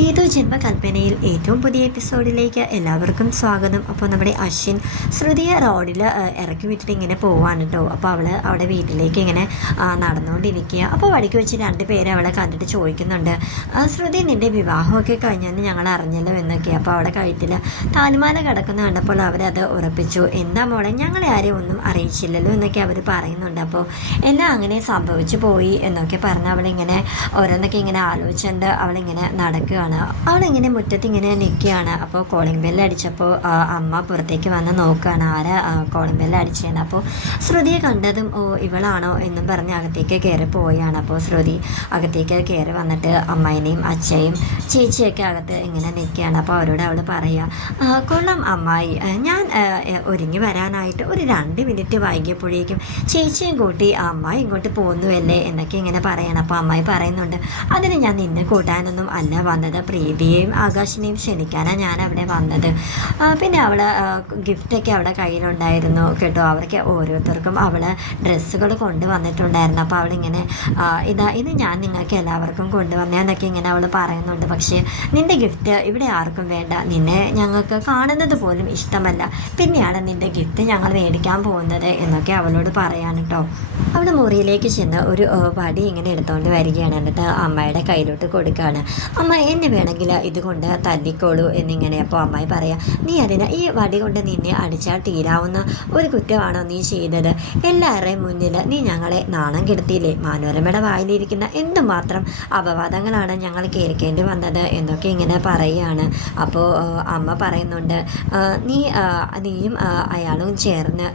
ഏതോ ജന്മകൽപ്പനയിൽ ഏറ്റവും പുതിയ എപ്പിസോഡിലേക്ക് എല്ലാവർക്കും സ്വാഗതം. അപ്പോൾ നമ്മുടെ അശ്വിൻ ശ്രുതിയെ റോഡിൽ ഇറക്കി വിട്ടിട്ട് ഇങ്ങനെ പോവാണ് കേട്ടോ. അപ്പോൾ അവൾ അവിടെ വീട്ടിലേക്ക് ഇങ്ങനെ നടന്നുകൊണ്ടിരിക്കുക. അപ്പോൾ വഴിക്ക് വെച്ച് രണ്ട് പേരെ അവളെ കണ്ടിട്ട് ചോദിക്കുന്നുണ്ട്, ശ്രുതി നിൻ്റെ വിവാഹമൊക്കെ കഴിഞ്ഞെന്ന് ഞങ്ങൾ അറിഞ്ഞല്ലോ എന്നൊക്കെ. അപ്പോൾ അവിടെ കഴുത്തിൽ താലിമാല കിടക്കുന്ന കണ്ടപ്പോൾ അവരത് ഉറപ്പിച്ചു. എന്താ മോളെ, ഞങ്ങളെ ആരെയും ഒന്നും അറിയിച്ചില്ലല്ലോ എന്നൊക്കെ അവർ പറയുന്നുണ്ട്. അപ്പോൾ എല്ലാം അങ്ങനെ സംഭവിച്ചു പോയി എന്നൊക്കെ പറഞ്ഞ് അവളിങ്ങനെ ഓരോന്നൊക്കെ ഇങ്ങനെ ആലോചിച്ചുകൊണ്ട് അവളിങ്ങനെ നടക്കുകയാണ്. അവളിങ്ങനെ മുറ്റത്ത് ഇങ്ങനെ നിൽക്കുകയാണ്. അപ്പോൾ കോളിംഗ് ബെല്ല് അടിച്ചപ്പോൾ അമ്മ പുറത്തേക്ക് വന്ന് നോക്കുകയാണ് ആരാ കോളിംഗ് ബെല്ല് അടിച്ചതാണ്. അപ്പോൾ ശ്രുതിയെ കണ്ടതും ഓ ഇവളാണോ എന്നും പറഞ്ഞ് അകത്തേക്ക് കയറി പോവുകയാണ്. അപ്പോൾ ശ്രുതി അകത്തേക്ക് കയറി വന്നിട്ട് അമ്മായിനെയും അച്ഛയും ചേച്ചിയൊക്കെ അകത്ത് ഇങ്ങനെ നിൽക്കുകയാണ്. അപ്പോൾ അവരോട് അവൾ പറയുക, കൊള്ളാം അമ്മായി, ഞാൻ ഒരുങ്ങി വരാനായിട്ട് ഒരു 2 മിനിറ്റ് വൈകിയപ്പോഴേക്കും ചേച്ചിയും കൂട്ടി അമ്മായി ഇങ്ങോട്ട് പോകുന്നുവല്ലേ എന്നൊക്കെ ഇങ്ങനെ പറയണം. അപ്പോൾ അമ്മായി പറയുന്നുണ്ട്, അതിന് ഞാൻ നിന്നെ കൂട്ടാനൊന്നും അല്ല വന്നത്, പ്രീതിയെയും ആകാശിനെയും ക്ഷണിക്കാനാണ് ഞാൻ അവിടെ വന്നത്. പിന്നെ അവൾ ഗിഫ്റ്റൊക്കെ അവിടെ കയ്യിലുണ്ടായിരുന്നു കേട്ടോ. അവർക്ക് ഓരോരുത്തർക്കും അവൾ ഡ്രസ്സുകൾ കൊണ്ടുവന്നിട്ടുണ്ടായിരുന്നു. അപ്പോൾ അവളിങ്ങനെ ഇത് ഞാൻ നിങ്ങൾക്ക് എല്ലാവർക്കും കൊണ്ടുവന്നതെന്നൊക്കെ ഇങ്ങനെ അവൾ പറയുന്നുണ്ട്. പക്ഷേ നിൻ്റെ ഗിഫ്റ്റ് ഇവിടെ ആർക്കും വേണ്ട, നിന്നെ ഞങ്ങൾക്ക് കാണുന്നത് പോലും ഇഷ്ടമല്ല, പിന്നെയാണ് നിൻ്റെ ഗിഫ്റ്റ് ഞങ്ങൾ മേടിക്കാൻ പോകുന്നത് എന്നൊക്കെ അവളോട് പറയാൻ കേട്ടോ. അവൾ മുറിയിലേക്ക് ചെന്ന് ഒരു വടി ഇങ്ങനെ എടുത്തുകൊണ്ട് വരികയാണ്. എന്നിട്ട് അമ്മയുടെ കയ്യിലോട്ട് കൊടുക്കുകയാണ്. അമ്മ എന്നെ വേണമെങ്കിൽ ഇതുകൊണ്ട് തല്ലിക്കോളൂ എന്നിങ്ങനെ. അപ്പോൾ അമ്മായി പറയാം, നീ അതിന് ഈ വടി കൊണ്ട് നിന്നെ അടിച്ചാൽ തീരാവുന്ന ഒരു കുറ്റമാണോ നീ ചെയ്തത്? എല്ലാവരുടെയും മുന്നിൽ നീ ഞങ്ങളെ നാണം കെടുത്തിയില്ലേ? മനോരമയുടെ വായിലിരിക്കുന്ന എന്തുമാത്രം അപവാദങ്ങളാണ് ഞങ്ങൾ കേൾക്കേണ്ടി വന്നത് എന്നൊക്കെ ഇങ്ങനെ പറയുകയാണ്. അപ്പോൾ അമ്മ പറയുന്നുണ്ട്, നീയും അയാളും ചേർന്ന്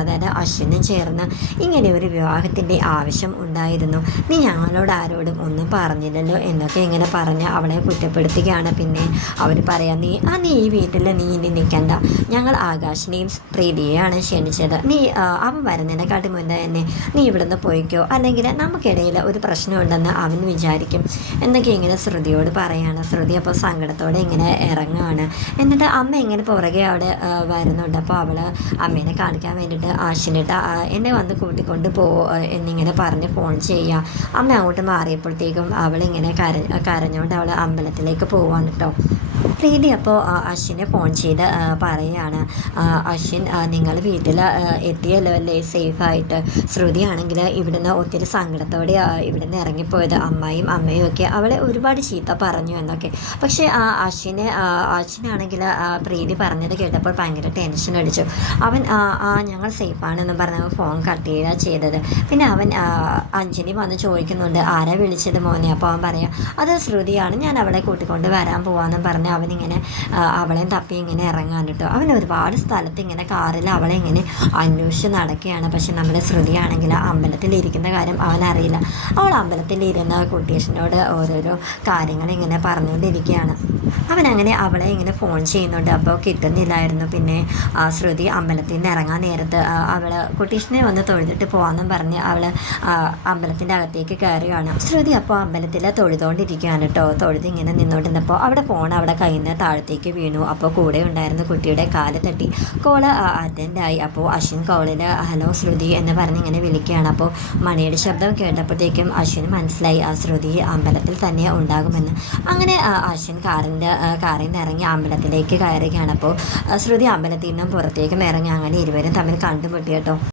അതായത് അശ്വിനും ചേർന്ന് ഇങ്ങനെ ഒരു വിവാഹത്തിൻ്റെ ആവശ്യം ഉണ്ടായിരുന്നു, നീ ഞങ്ങളോട് ആരോടും ഒന്നും പറഞ്ഞില്ലല്ലോ എന്നൊക്കെ ഇങ്ങനെ പറഞ്ഞ് അവളെ കുറ്റപ്പെടുത്തുകയാണ്. പിന്നെ അവർ പറയാം, നീ ഈ വീട്ടിൽ നീ ഇനി നിൽക്കണ്ട, ഞങ്ങൾ ആകാശിനെയും പ്രീതിയെയാണ് ക്ഷണിച്ചത്, നീ അവൻ വരുന്നതിനെക്കാട്ടി മുന്നേ തന്നെ നീ ഇവിടുന്ന് പോയിക്കോ, അല്ലെങ്കിൽ നമുക്കിടയിൽ ഒരു പ്രശ്നമുണ്ടെന്ന് അവൻ വിചാരിക്കും എന്നൊക്കെ ഇങ്ങനെ ശ്രുതിയോട് പറയാണ്. ശ്രുതി അപ്പോൾ സങ്കടത്തോടെ ഇങ്ങനെ ഇറങ്ങുകയാണ്. എന്നിട്ട് അമ്മ ഇങ്ങനെ പുറകെ അവിടെ വരുന്നുണ്ട്. അപ്പോൾ അവൾ അമ്മേനെ കാണിക്കാൻ വേണ്ടിയിട്ട് ആശിനിട്ട് എന്നെ വന്ന് കൂട്ടിക്കൊണ്ട് എന്നിങ്ങനെ പറഞ്ഞ് ഫോൺ ചെയ്യുക. അമ്മ അങ്ങോട്ട് മാറിയപ്പോഴത്തേക്കും അവളിങ്ങനെ കരഞ്ഞുകൊണ്ട് അവൾ അമ്പലത്തിലേക്ക് പോവാണ് കേട്ടോ. പ്രീതി അപ്പോൾ അശ്വിനെ ഫോൺ ചെയ്ത് പറയുകയാണ്, അശ്വിൻ നിങ്ങൾ വീട്ടിൽ എത്തിയല്ലോ അല്ലേ സേഫായിട്ട്? ശ്രുതിയാണെങ്കിൽ ഇവിടുന്ന് ഒത്തിരി സങ്കടത്തോടെ ഇവിടുന്ന് ഇറങ്ങിപ്പോയത്, അമ്മയും ഒക്കെ അവളെ ഒരുപാട് ചീത്ത പറഞ്ഞു എന്നൊക്കെ. പക്ഷേ അശ്വിനാണെങ്കിൽ പ്രീതി പറഞ്ഞത് കേട്ടപ്പോൾ ഭയങ്കര ടെൻഷൻ അടിച്ചു. അവൻ ഞങ്ങൾ സേഫാണെന്ന് പറഞ്ഞ് ഫോൺ കട്ട് ചെയ്യുക ചെയ്തത്. പിന്നെ അവൻ അഞ്ജലി വന്ന് ചോദിക്കുന്നുണ്ട്, ആരാ വിളിച്ചത് മോനെ? അപ്പോൾ അവൻ പറയാം, അത് ശ്രുതിയാണ്, ഞാൻ അവളെ കൂട്ടിക്കൊണ്ട് വരാൻ പോവാമെന്നും പറഞ്ഞ് അവനിങ്ങനെ അവളെയും തപ്പി ഇങ്ങനെ ഇറങ്ങാൻ കേട്ടോ. അവൻ ഒരുപാട് സ്ഥലത്ത് ഇങ്ങനെ കാറിൽ അവളെ ഇങ്ങനെ അന്വേഷിച്ച് നടക്കുകയാണ്. പക്ഷെ നമ്മുടെ ശ്രുതിയാണെങ്കിൽ അമ്പലത്തിലിരിക്കുന്ന കാര്യം അവനറിയില്ല. അവൾ അമ്പലത്തിലിരുന്ന കുട്ടീഷനോട് ഓരോരോ കാര്യങ്ങൾ ഇങ്ങനെ പറഞ്ഞുകൊണ്ടിരിക്കുകയാണ്. അവനങ്ങനെ അവളെ ഇങ്ങനെ ഫോൺ ചെയ്യുന്നുണ്ട്. അപ്പോൾ കിട്ടുന്നില്ലായിരുന്നു. പിന്നെ ശ്രുതി അമ്പലത്തിൽ നിന്ന് ഇറങ്ങാൻ നേരത്ത് അവൾ കുട്ടീഷനെ വന്ന് തൊഴുതിട്ട് പോകാമെന്നും പറഞ്ഞ് അവൾ അമ്പലത്തിൻ്റെ അകത്തേക്ക് കയറുകയാണ്. ശ്രുതി അപ്പോൾ അമ്പലത്തിൽ തൊഴുതുകൊണ്ടിരിക്കുകയാണ് കേട്ടോ. തൊഴുത് ഇങ്ങനെ നിന്നുകൊണ്ടിരുന്നപ്പോൾ അവിടെ ഫോൺ അവിടെ കയ്യിൽ നിന്ന് താഴത്തേക്ക് വീണു. അപ്പോൾ കൂടെ ഉണ്ടായിരുന്ന കുട്ടിയുടെ കാല് തട്ടി കോള് അറ്റൻഡായി. അപ്പോൾ അശ്വിൻ കോളിൽ ഹലോ ശ്രുതി എന്ന് പറഞ്ഞ് ഇങ്ങനെ വിളിക്കുകയാണ്. അപ്പോൾ മണിയുടെ ശബ്ദം കേട്ടപ്പോഴത്തേക്കും അശ്വിന് മനസ്സിലായി ആ ശ്രുതി അമ്പലത്തിൽ തന്നെ ഉണ്ടാകുമെന്ന്. അങ്ങനെ അശ്വിൻ കാറിൽ നിന്ന് ഇറങ്ങി അമ്പലത്തിലേക്ക് കയറുകയാണ്. അപ്പോൾ ശ്രുതി അമ്പലത്തിൽ നിന്നും പുറത്തേക്കും ഇറങ്ങി. അങ്ങനെ ഇരുവരും തമ്മിൽ കണ്ടുമുട്ടി കേട്ടോ.